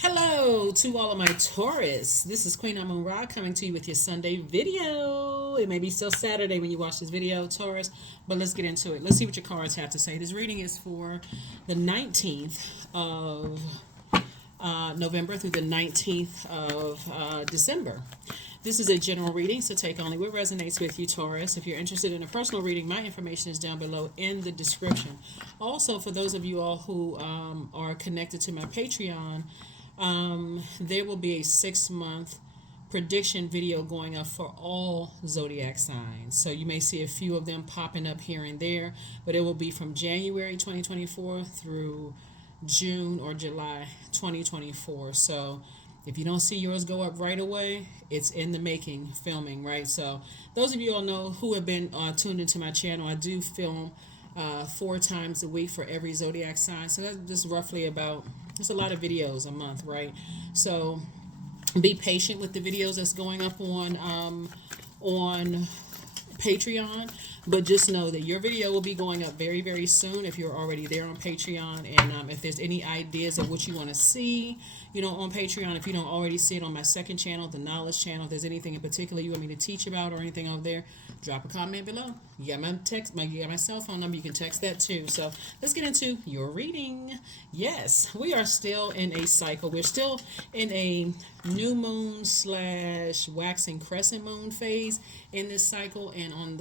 Hello to all of my Taurus. This is Queen Amun Ra coming to you with your Sunday video. It may be still Saturday when you watch this video, Taurus, but let's get into it. Let's see what your cards have to say. This reading is for the 19th of November through the 19th of December. This is a general reading, so take only what resonates with you, Taurus. If you're interested in a personal reading, my information is down below in the description. Also, for those of you all who are connected to my Patreon, there will be a 6 month prediction video going up for all zodiac signs. So you may see a few of them popping up here and there, but it will be from January 2024 through June or July 2024. So if you don't see yours go up right away, it's in the making, filming, right? So those of you all know who have been tuned into my channel, I do film 4 times a week for every zodiac sign. So that's just roughly about, it's a lot of videos a month, right? So be patient with the videos that's going up on Patreon, but just know that your video will be going up very, very soon if you're already there on Patreon. And if there's any ideas of what you want to see, on Patreon, if you don't already see it on my second channel, the Knowledge channel, if there's anything in particular you want me to teach about or anything over there, drop a comment below. You got my cell phone number. You can text that too. So let's get into your reading. Yes, we are still in a cycle. We're still in a new moon / waxing crescent moon phase in this cycle, and on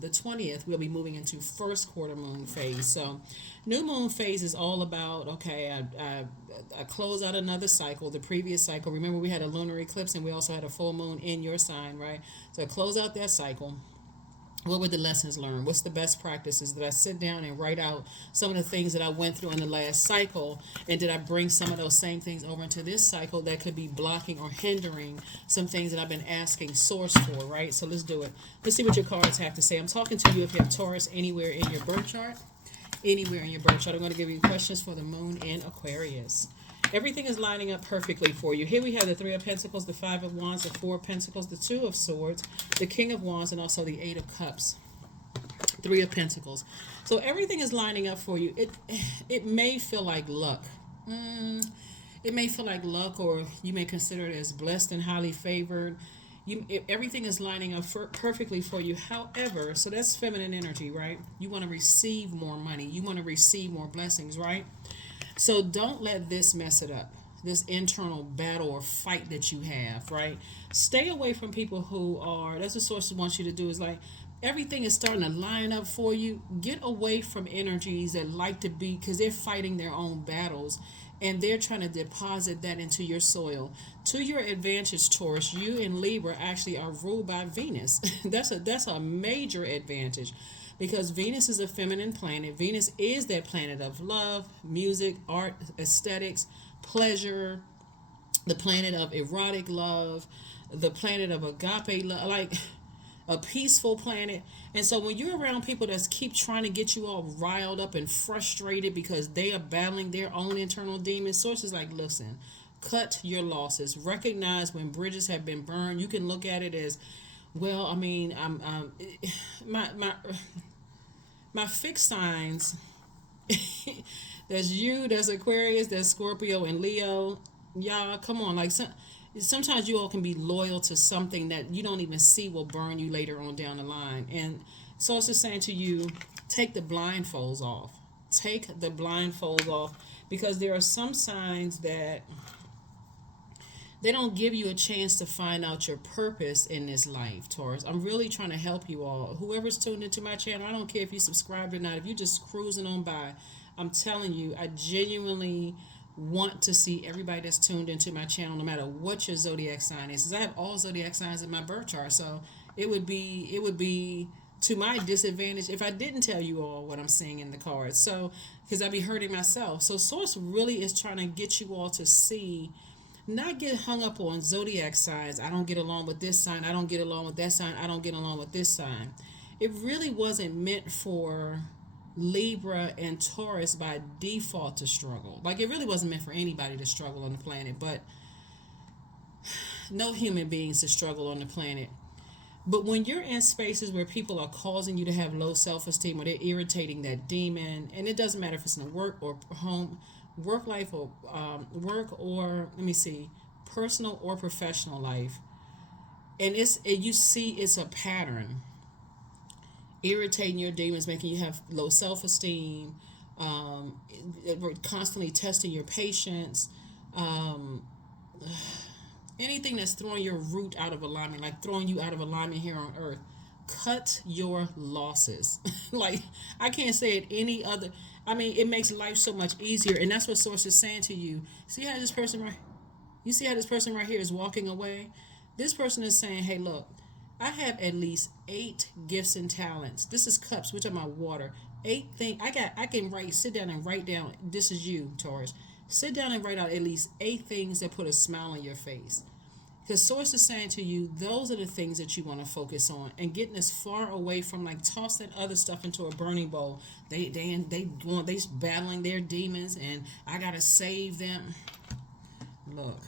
the 20th we'll be moving into first quarter moon phase. So new moon phase is all about, okay, I close out another cycle, the previous cycle. Remember, we had a lunar eclipse and we also had a full moon in your sign, right? So I close out that cycle. What were the lessons learned? What's the best practices? Did I sit down and write out some of the things that I went through in the last cycle? And did I bring some of those same things over into this cycle that could be blocking or hindering some things that I've been asking source for, right? So let's do it. Let's see what your cards have to say. I'm talking to you if you have Taurus anywhere in your birth chart. Anywhere in your birth chart. I'm going to give you questions for the moon in Aquarius. Everything is lining up perfectly for you. Here we have the Three of Pentacles, the Five of Wands, the Four of Pentacles, the Two of Swords, the King of Wands, and also the Eight of Cups. Three of Pentacles. So everything is lining up for you. It may feel like luck. It may feel like luck, or you may consider it as blessed and highly favored. Everything is lining up perfectly for you. However, so that's feminine energy, right? You want to receive more money. You want to receive more blessings, right? So don't let this mess it up. This internal battle or fight that you have, right? Stay away from people who are, that's what sources wants you to do, is like, everything is starting to line up for you. Get away from energies that like to be, because they're fighting their own battles and they're trying to deposit that into your soil. To your advantage, Taurus, you and Libra actually are ruled by Venus. That's a major advantage, because Venus is a feminine planet. Venus is that planet of love, music, art, aesthetics, pleasure, the planet of erotic love, the planet of agape love, like a peaceful planet. And so when you're around people that keep trying to get you all riled up and frustrated because they are battling their own internal demons, sources like, listen, cut your losses. Recognize when bridges have been burned. You can look at it as, well, I mean, my fixed signs, there's you, there's Aquarius, there's Scorpio and Leo. Y'all, come on. Like, sometimes you all can be loyal to something that you don't even see will burn you later on down the line. And so it's just saying to you, take the blindfolds off. Take the blindfolds off, because there are some signs that they don't give you a chance to find out your purpose in this life, Taurus. I'm really trying to help you all. Whoever's tuned into my channel, I don't care if you subscribed or not. If you're just cruising on by, I'm telling you, I genuinely want to see everybody that's tuned into my channel, no matter what your zodiac sign is. Because I have all zodiac signs in my birth chart, so it would be to my disadvantage if I didn't tell you all what I'm seeing in the cards. So, because I'd be hurting myself. So Source really is trying to get you all to see, not get hung up on zodiac signs. I don't get along with this sign. I don't get along with that sign. I don't get along with this sign. It really wasn't meant for Libra and Taurus by default to struggle. Like, it really wasn't meant for anybody to struggle on the planet, but no human beings to struggle on the planet. But when you're in spaces where people are causing you to have low self-esteem, or they're irritating that demon, and it doesn't matter if it's in work or home, work life or work or let me see, personal or professional life, and you see it's a pattern, irritating your demons, making you have low self esteem, um, constantly testing your patience, um, anything that's throwing your root out of alignment, like throwing you out of alignment here on earth. Cut your losses. Like, I can't say it any other. I mean, it makes life so much easier, and that's what Source is saying to you. See how this person right, you see how this person right here is walking away. This person is saying, "Hey, look, I have at least 8 gifts and talents. This is cups. We're talking about water. 8 things. I can write. Sit down and write down. This is you, Taurus. Sit down and write out at least 8 things that put a smile on your face." Because Source is saying to you, those are the things that you want to focus on, and getting as far away from, like, toss that other stuff into a burning bowl. They battling their demons, and I gotta save them. Look,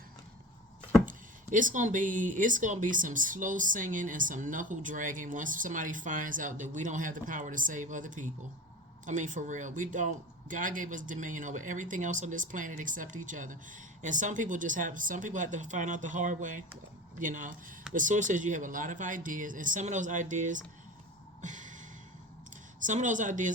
it's gonna be some slow singing and some knuckle dragging once somebody finds out that we don't have the power to save other people. I mean, for real, we don't. God gave us dominion over everything else on this planet except each other, and some people have to find out the hard way, you know. The Source says you have a lot of ideas, and some of those ideas,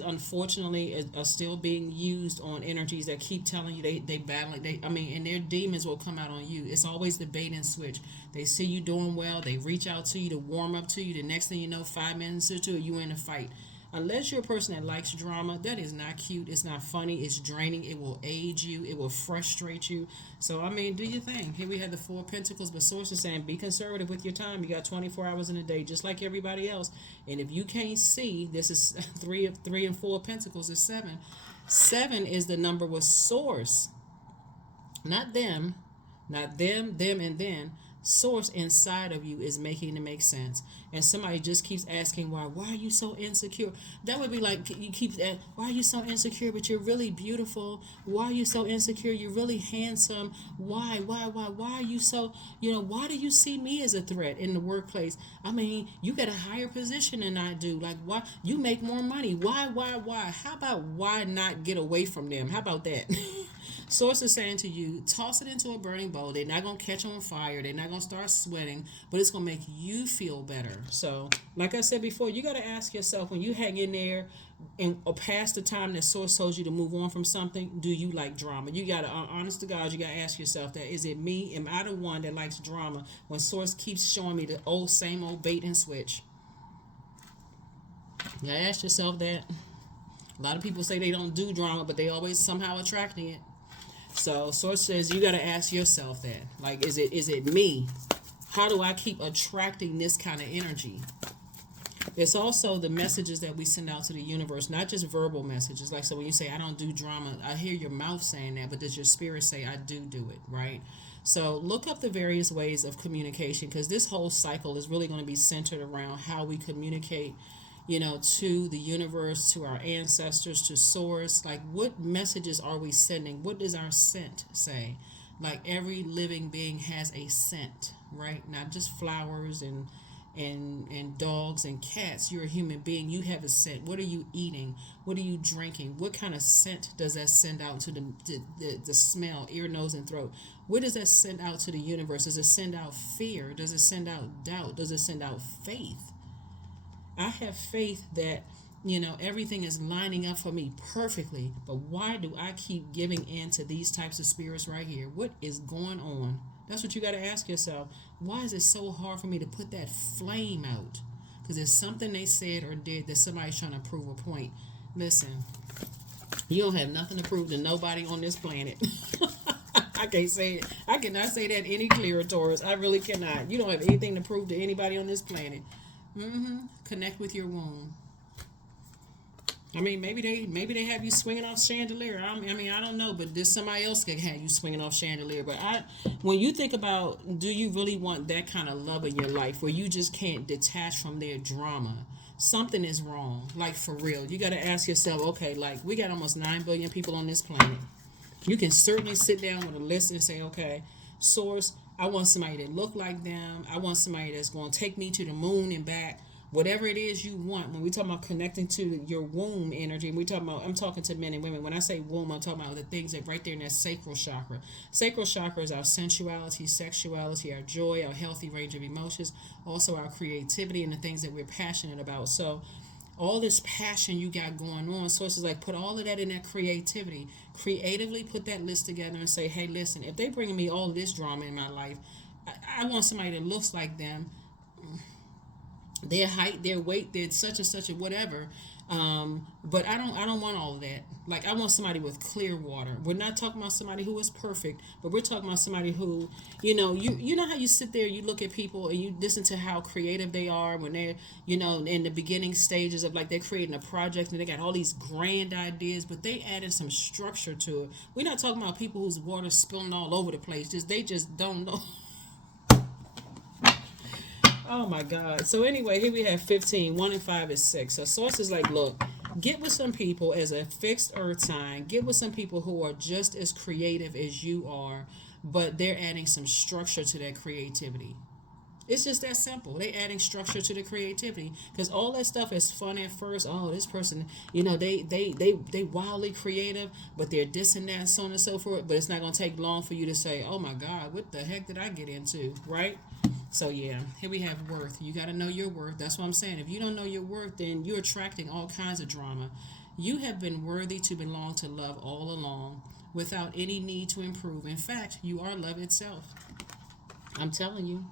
unfortunately, are still being used on energies that keep telling you they battling. And their demons will come out on you. It's always the bait and switch. They see you doing well, they reach out to you to warm up to you. The next thing you know, 5 minutes into it, you in a fight. Unless you're a person that likes drama, that is not cute. It's not funny. It's draining. It will age you. It will frustrate you. So, I mean, do your thing. Here we have the Four of Pentacles, but Source is saying be conservative with your time. You got 24 hours in a day, just like everybody else. And if you can't see, this is three and Four of Pentacles is 7. 7 is the number with Source, not them, them, and then. Source inside of you is making it make sense, and somebody just keeps asking why are you so insecure. That would be like, you keep that, why are you so insecure, but you're really beautiful. Why are you so insecure, you're really handsome. Why are you so, why do you see me as a threat in the workplace? I mean, you get a higher position than I do. Like, why you make more money? Why how about why not get away from them? How about that? Source is saying to you, toss it into a burning bowl. They're not going to catch on fire. They're not going to start sweating, but it's going to make you feel better. So, like I said before, you got to ask yourself, when you hang in there and or past the time that Source told you to move on from something, do you like drama? You got to, honest to God, you got to ask yourself that. Is it me? Am I the one that likes drama when Source keeps showing me the same old bait and switch? You got to ask yourself that. A lot of people say they don't do drama, but they always somehow attracting it. So Source says you got to ask yourself that. Like, is it me? How do I keep attracting this kind of energy? It's also the messages that we send out to the universe, not just verbal messages. Like, so when you say, I don't do drama, I hear your mouth saying that, but does your spirit say, I do it, right? So look up the various ways of communication, because this whole cycle is really going to be centered around how we communicate, to the universe, to our ancestors, to Source. Like, what messages are we sending? What does our scent say? Like, every living being has a scent, right? Not just flowers and dogs and cats. You're a human being. You have a scent. What are you eating? What are you drinking? What kind of scent does that send out to the smell, ear, nose, and throat? What does that send out to the universe? Does it send out fear? Does it send out doubt? Does it send out faith? I have faith that, everything is lining up for me perfectly. But why do I keep giving in to these types of spirits right here? What is going on? That's what you got to ask yourself. Why is it so hard for me to put that flame out? Because there's something they said or did that somebody's trying to prove a point. Listen, you don't have nothing to prove to nobody on this planet. I can't say it. I cannot say that any clearer, Taurus. I really cannot. You don't have anything to prove to anybody on this planet. Connect with your womb. I mean, maybe they have you swinging off chandelier. I don't know, but there's somebody else can have you swinging off chandelier. But when you think about, do you really want that kind of love in your life where you just can't detach from their drama? Something is wrong. Like, for real. You got to ask yourself, okay, like, we got almost 9 billion people on this planet. You can certainly sit down with a list and say, okay, Source, I want somebody that look like them. I want somebody that's going to take me to the moon and back. Whatever it is you want. When we talk about connecting to your womb energy, we talk about, I'm talking to men and women. When I say womb, I'm talking about the things that right there in that sacral chakra. Sacral chakra is our sensuality, sexuality, our joy, our healthy range of emotions, also our creativity and the things that we're passionate about. So all this passion you got going on, so it's like put all of that in that creativity. Creatively put that list together and say, hey, listen, if they bring me all this drama in my life, I want somebody that looks like them, their height, their weight, their such and such and whatever. But I don't want all of that. Like, I want somebody with clear water. We're not talking about somebody who is perfect, but we're talking about somebody who, you know how you sit there, you look at people and you listen to how creative they are when they're, in the beginning stages of, like, they're creating a project and they got all these grand ideas, but they added some structure to it. We're not talking about people whose water's spilling all over the place. They just don't know. Oh my God. So anyway, here we have 15. 1 and 5 is 6. So source is like, look, get with some people as a fixed earth sign. Get with some people who are just as creative as you are, but they're adding some structure to that creativity. It's just that simple. They adding structure to the creativity, because all that stuff is fun at first. Oh, this person, they wildly creative, but they're this and that, and so on and so forth. But it's not gonna take long for you to say, oh my God, what the heck did I get into, right? So yeah, here we have worth. You got to know your worth. That's what I'm saying. If you don't know your worth, then you're attracting all kinds of drama. You have been worthy to belong to love all along, without any need to improve. In fact, you are love itself. I'm telling you.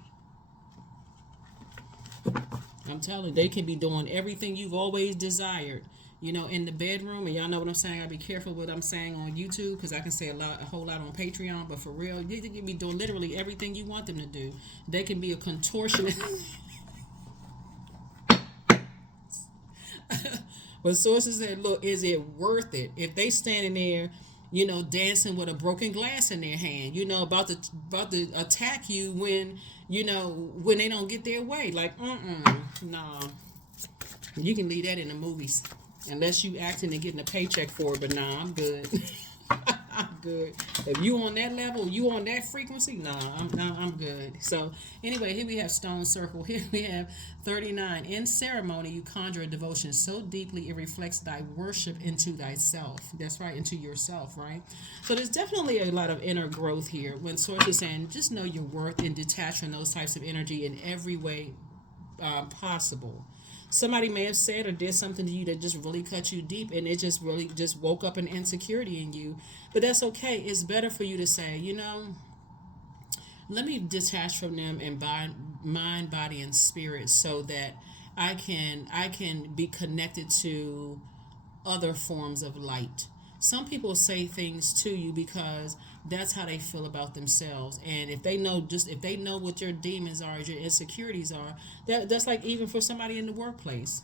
I'm telling you, they can be doing everything you've always desired, in the bedroom. And y'all know what I'm saying. I be careful what I'm saying on YouTube, because I can say a whole lot on Patreon. But for real, they can be doing literally everything you want them to do. They can be a contortionist. But sources said, look, is it worth it? If they standing there, dancing with a broken glass in their hand, about to attack you when, when they don't get their way. Like, nah. You can leave that in the movies. Unless you acting and getting a paycheck for it, but nah, I'm good. I'm good. If you on that level, you on that frequency, I'm good. So anyway, here we have stone circle. Here we have 39. In ceremony, you conjure a devotion so deeply it reflects thy worship into thyself. That's right, into yourself, right? So there's definitely a lot of inner growth here. When Source is saying, just know your worth and detach from those types of energy in every way possible. Somebody may have said or did something to you that just really cut you deep, and it just really just woke up an insecurity in you. But that's okay. It's better for you to say, let me detach from them and mind, body, and spirit, so that I can be connected to other forms of light. Some people say things to you because that's how they feel about themselves. And if they know what your demons are, your insecurities are, that's like even for somebody in the workplace.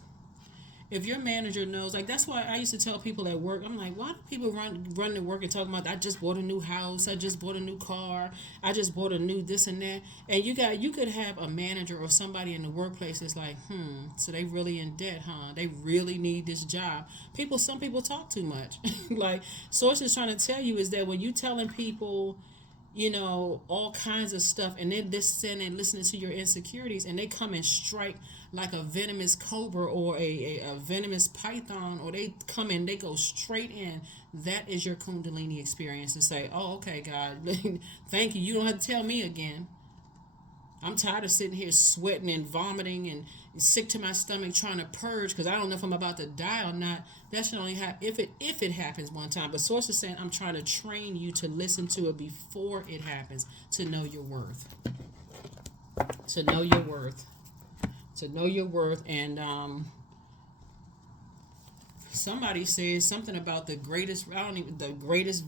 If your manager knows, like, that's why I used to tell people at work, I'm like, why do people run to work and talk about, I just bought a new house, I just bought a new car, I just bought a new this and that. And you could have a manager or somebody in the workplace that's like, so they really in debt, huh? They really need this job. Some people talk too much. Like, Source is trying to tell you is that when you telling people, all kinds of stuff, and they're listening and listening to your insecurities, and they come and strike like a venomous cobra or a venomous python, or they come in, they go straight in. That is your Kundalini experience to say, oh, okay, God, thank you. You don't have to tell me again. I'm tired of sitting here sweating and vomiting and sick to my stomach trying to purge because I don't know if I'm about to die or not. That should only happen if it happens one time. But Source is saying, I'm trying to train you to listen to it before it happens, to know your worth. To know your worth. To know your worth. And somebody says something about the greatest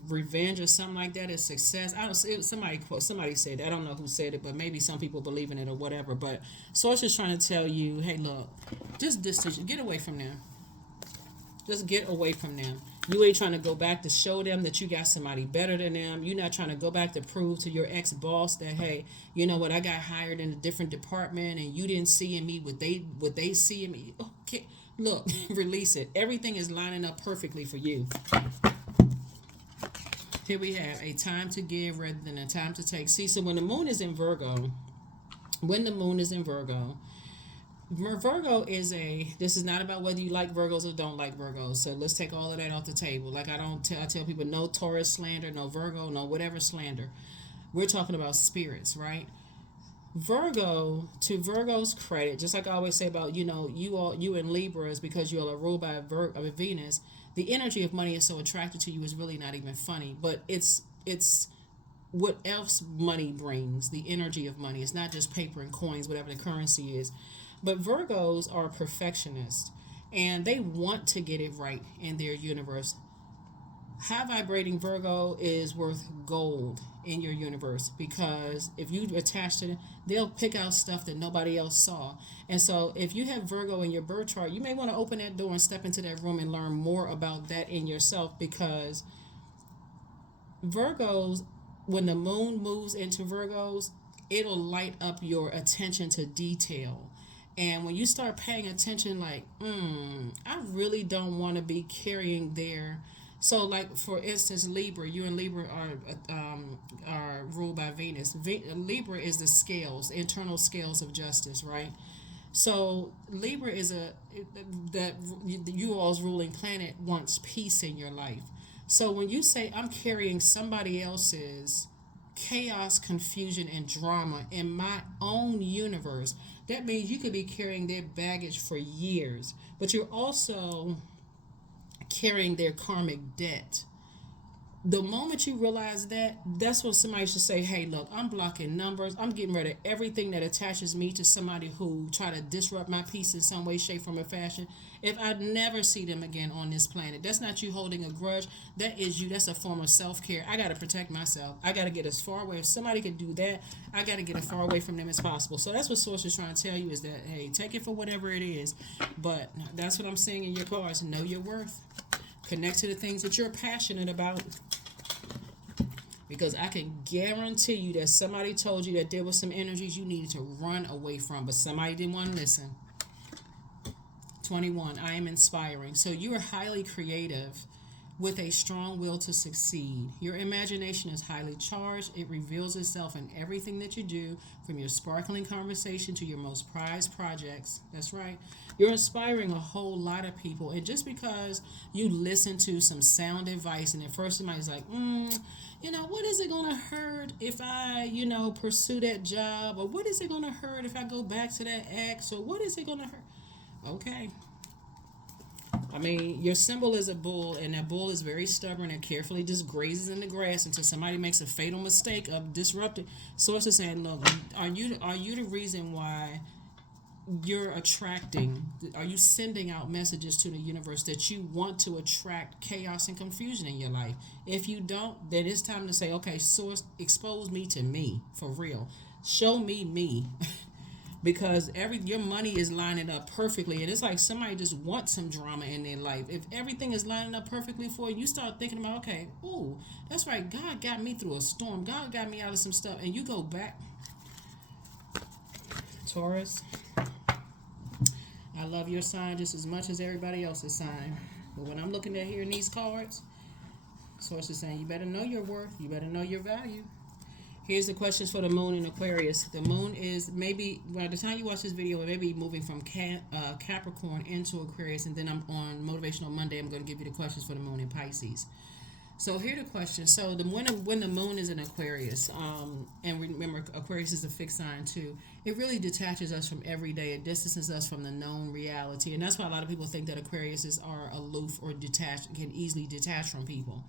revenge or something like that is success. I don't see, somebody said that. I don't know who said it, but maybe some people believe in it or whatever. But Source is trying to tell you, hey, look, just distance, get away from them. Just get away from them. You ain't trying to go back to show them that you got somebody better than them. You're not trying to go back to prove to your ex-boss that, hey, you know what, I got hired in a different department and you didn't see in me what they see in me. Okay, look, release it. Everything is lining up perfectly for you. Here we have a time to give rather than a time to take. See, so when the moon is in Virgo, Virgo is this is not about whether you like Virgos or don't like Virgos. So let's take all of that off the table. Like I tell people no Taurus slander, no Virgo, no whatever slander. We're talking about spirits, right? Virgo, to Virgo's credit, just like I always say about, you and Libras, because you all are ruled by Venus, the energy of money is so attracted to you is really not even funny. But it's what else money brings, the energy of money. It's not just paper and coins, whatever the currency is. But Virgos are perfectionists, and they want to get it right in their universe. High vibrating Virgo is worth gold in your universe, because if you attach to them, they'll pick out stuff that nobody else saw. And so if you have Virgo in your birth chart, you may want to open that door and step into that room and learn more about that in yourself, because Virgos, when the moon moves into Virgos, it'll light up your attention to detail. And when you start paying attention, like, I really don't want to be carrying their. So, like, for instance, Libra, you and Libra are ruled by Venus. Libra is the scales, the internal scales of justice, right? So Libra is that you all's ruling planet wants peace in your life. So when you say I'm carrying somebody else's chaos, confusion, and drama in my own universe, that means you could be carrying their baggage for years, but you're also carrying their karmic debt. The moment you realize that, that's when somebody should say, hey, look, I'm blocking numbers. I'm getting rid of everything that attaches me to somebody who try to disrupt my peace in some way, shape, form, or fashion. If I never see them again on this planet, that's not you holding a grudge. That is you. That's a form of self-care. I got to protect myself. I got to get as far away. If somebody can do that, I got to get as far away from them as possible. So that's what Source is trying to tell you, is that, hey, take it for whatever it is. But that's what I'm saying in your cards. Know your worth. Connect to the things that you're passionate about. Because I can guarantee you that somebody told you that there were some energies you needed to run away from, but somebody didn't want to listen. 21, I am inspiring. So you are highly creative with a strong will to succeed. Your imagination is highly charged. It reveals itself in everything that you do, from your sparkling conversation to your most prized projects. That's right. You're inspiring a whole lot of people. And just because you listen to some sound advice and at first somebody's like, what is it going to hurt if I, pursue that job? Or what is it going to hurt if I go back to that ex? Or what is it going to hurt? Okay. I mean, your symbol is a bull, and that bull is very stubborn and carefully just grazes in the grass until somebody makes a fatal mistake of disrupting. Source is saying, look, are you the reason why you're are you sending out messages to the universe that you want to attract chaos and confusion in your life? If you don't, then it's time to say, okay, Source, expose me to me, for real. Show me. Because your money is lining up perfectly, and it's like somebody just wants some drama in their life. If everything is lining up perfectly for you, you start thinking about, okay, ooh, that's right, God got me through a storm, God got me out of some stuff, and you go back. Taurus, I love your sign just as much as everybody else's sign, but when I'm looking at here in these cards, Source is saying you better know your worth, you better know your value. Here's the questions for the moon in Aquarius. The moon is maybe, by the time you watch this video, it may be moving from Capricorn into Aquarius, and then I'm on Motivational Monday. I'm going to give you the questions for the moon in Pisces. So here are the questions. So when the moon is in Aquarius, and remember Aquarius is a fixed sign too, it really detaches us from everyday. It distances us from the known reality, and that's why a lot of people think that Aquariuses are aloof or detached, can easily detach from people.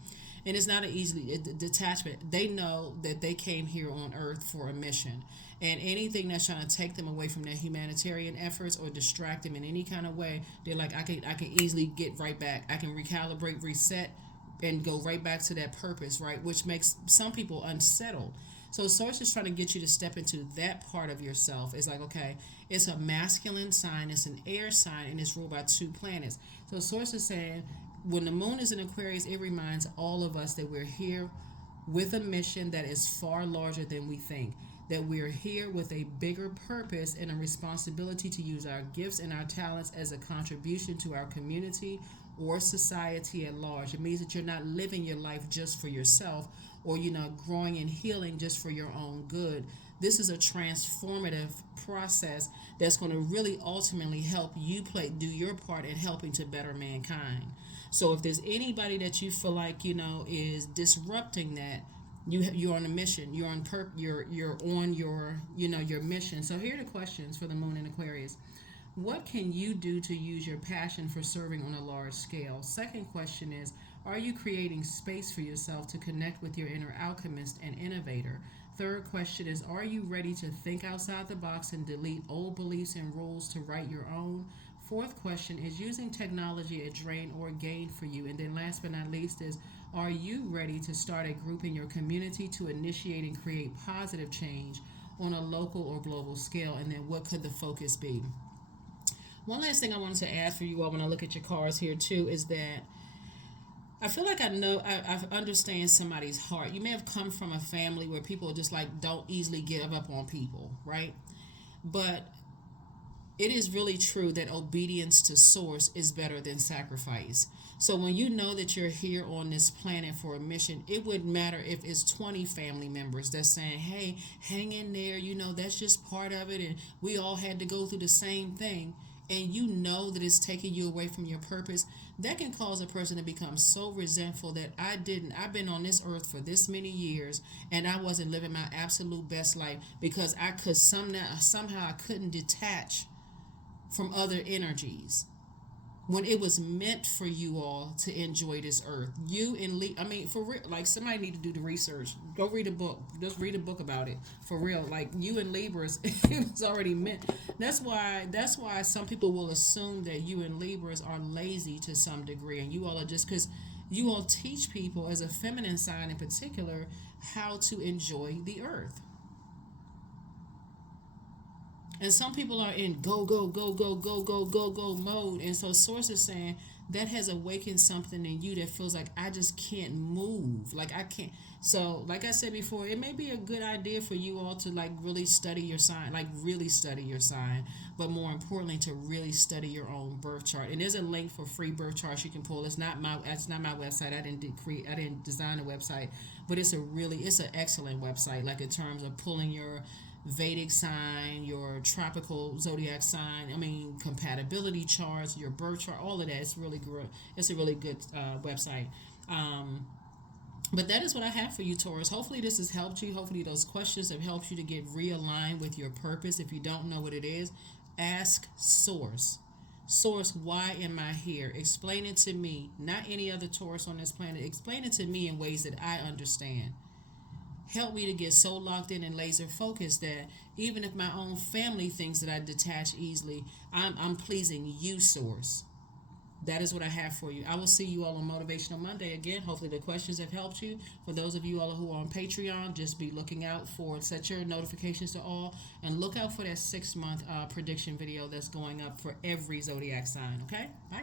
And it's not an easy detachment. They know that they came here on Earth for a mission. And anything that's trying to take them away from their humanitarian efforts or distract them in any kind of way, they're like, I can easily get right back. I can recalibrate, reset, and go right back to that purpose, right? Which makes some people unsettled. So Source is trying to get you to step into that part of yourself. It's like, okay, it's a masculine sign, it's an air sign, and it's ruled by 2 planets. So Source is saying, when the moon is in Aquarius, it reminds all of us that we're here with a mission that is far larger than we think. That we're here with a bigger purpose and a responsibility to use our gifts and our talents as a contribution to our community or society at large. It means that you're not living your life just for yourself or growing and healing just for your own good. This is a transformative process that's going to really ultimately help you do your part in helping to better mankind. So if there's anybody that you feel like is disrupting that, you're on a mission. You're on you're on your mission. So here are the questions for the moon in Aquarius. What can you do to use your passion for serving on a large scale? Second question is, are you creating space for yourself to connect with your inner alchemist and innovator? Third question is, are you ready to think outside the box and delete old beliefs and rules to write your own? Fourth question is, using technology a drain or gain for you? And then last but not least is, are you ready to start a group in your community to initiate and create positive change on a local or global scale? And then what could the focus be? One last thing I wanted to ask for you all when I look at your cards here too is that I feel like I understand somebody's heart. You may have come from a family where people just like don't easily give up on people, right? But it is really true that obedience to source is better than sacrifice. So when you know that you're here on this planet for a mission, it wouldn't matter if it's 20 family members that's saying, hey, hang in there, that's just part of it, and we all had to go through the same thing, and that it's taking you away from your purpose. That can cause a person to become so resentful that I've been on this earth for this many years and I wasn't living my absolute best life because I could somehow I couldn't detach from other energies when it was meant for you all to enjoy this earth. For real, like somebody need to do the research. Go read a book. Just read a book about it. For real, like you and Libras, it was already meant. That's why some people will assume that you and Libras are lazy to some degree, and you all are just because you all teach people as a feminine sign in particular how to enjoy the earth. And some people are in go, go, go, go, go, go, go, go mode. And so Source is saying that has awakened something in you that feels like I just can't move. Like I can't. So like I said before, it may be a good idea for you all to like really study your sign, but more importantly to really study your own birth chart. And there's a link for free birth charts you can pull. It's not my website. I didn't design a website, but it's an excellent website, like in terms of pulling your Vedic sign, your tropical zodiac sign, compatibility charts, your birth chart, all of that. It's really good. It's a really good website. But that is what I have for you, Taurus. Hopefully this has helped you. Hopefully those questions have helped you to get realigned with your purpose. If you don't know what it is, ask Source. Source, why am I here? Explain it to me, not any other Taurus on this planet. Explain it to me in ways that I understand. Help me to get so locked in and laser focused that even if my own family thinks that I detach easily, I'm pleasing you, Source. That is what I have for you. I will see you all on Motivational Monday again. Hopefully the questions have helped you. For those of you all who are on Patreon, just be looking out set your notifications to all, and look out for that 6-month prediction video that's going up for every zodiac sign. Okay? Bye.